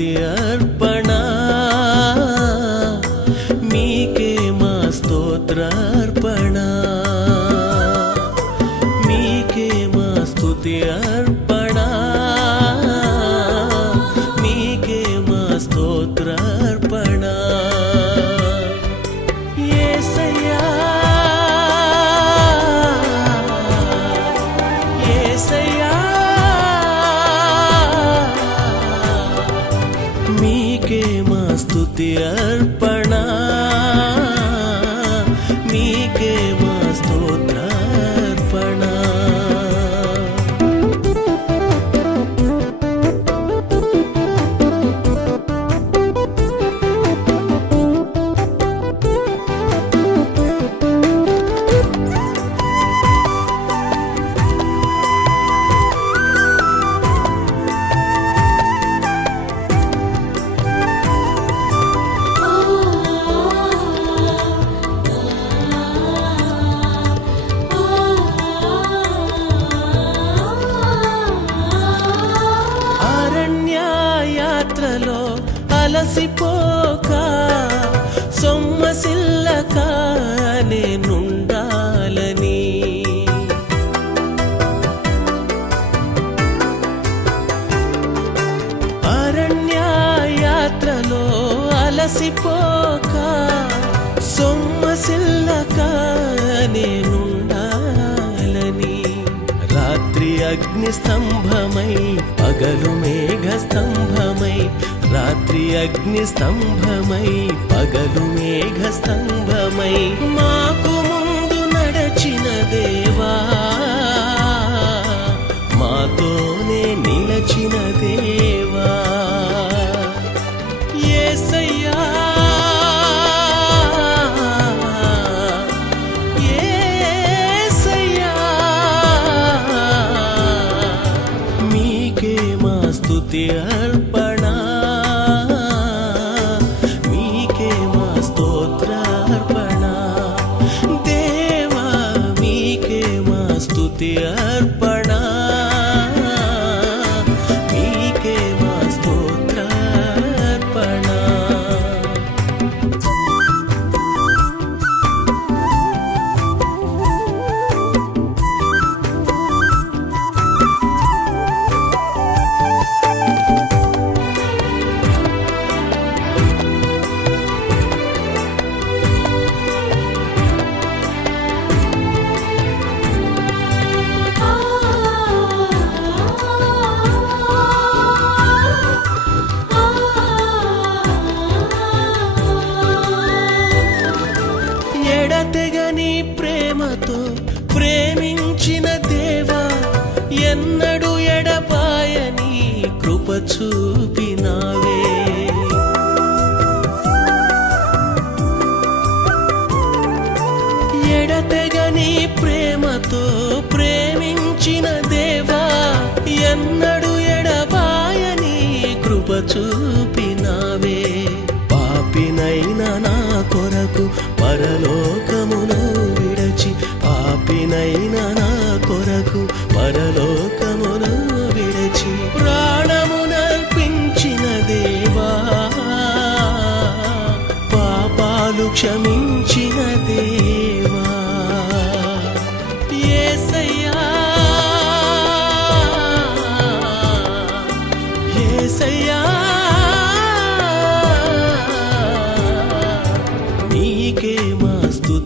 స్తుతి అర్పణ. మీకే మా స్తోత్రార్పణ. మీకే మా స్తుతి మీకే మా స్తుతి అర్పణ. నిద్రలో అలసిపోక సొమ్మసిల్లక నేనుండాలని. అరణ్య యాత్రలో అలసిపోక రాత్రి అగ్ని స్తంభమై పగలు మేఘ స్తంభమై రాత్రి అగ్ని స్తంభమై పగలు మేఘ స్తంభమై మాకు ముందు నడచిన దేవా మాతోనే నిలచిన దేవా స్తుతి అర్పణ. మీకే మా స్తోత్రార్పణ దేవా మీకే మా స్తుతి అర్పణ. ఎన్నడు ఎడపాయని కృప చూపినావే. ఎడతెగని ప్రేమతో ప్రేమించిన దేవా ఎన్నడు ఎడపాయని కృప చూపినావే. పాపినైనా నా కొరకు పరలోకమును విడచి పాపినైనా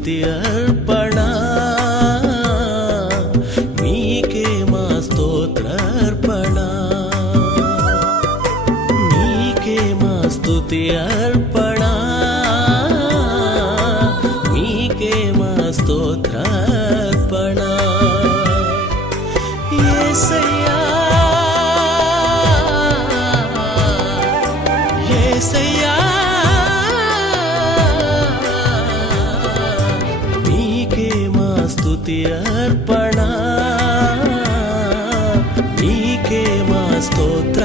స్తుతి అర్పణ. నీకే మా స్తోత్రార్పణ. నీకే మా స్తుతి అర్పణ. నీకే మా స్తోత్రార్పణ. యేసయ్యా స్తుతి అర్పణ. నీకే మా స్తోత్ర.